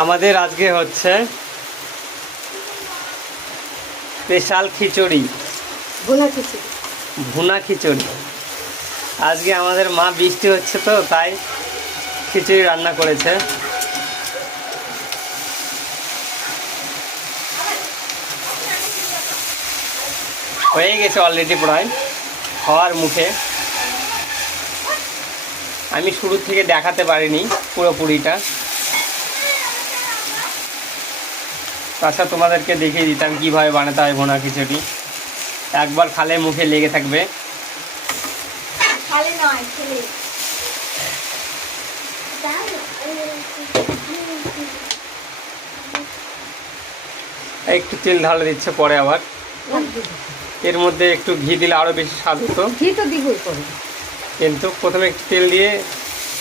আমাদের আজকে হচ্ছে স্পেশাল খিচুড়ি, ভুনা খিচুড়ি। আজকে আমাদের মা বৃষ্টি হচ্ছে তো তাই খিচুড়ি রান্না করেছে। হয়ে গেছে অলরেডি প্রায় হওয়ার মুখে। আমি শুরু থেকে দেখাতে পারিনি পুরোপুরিটা, তাছাড়া তোমাদেরকে দেখিয়ে দিতাম কীভাবে বানাতে হয় ভুনা খিচুড়ি। একবার খালে মুখে লেগে থাকবে। একটু তেল ঢালে দিচ্ছে পরে আবার। এর মধ্যে একটু ঘি দিলে আরো বেশি স্বাদ হতো। ঘি তো দিবই পরে, কিন্তু প্রথমে একটু তেল দিয়ে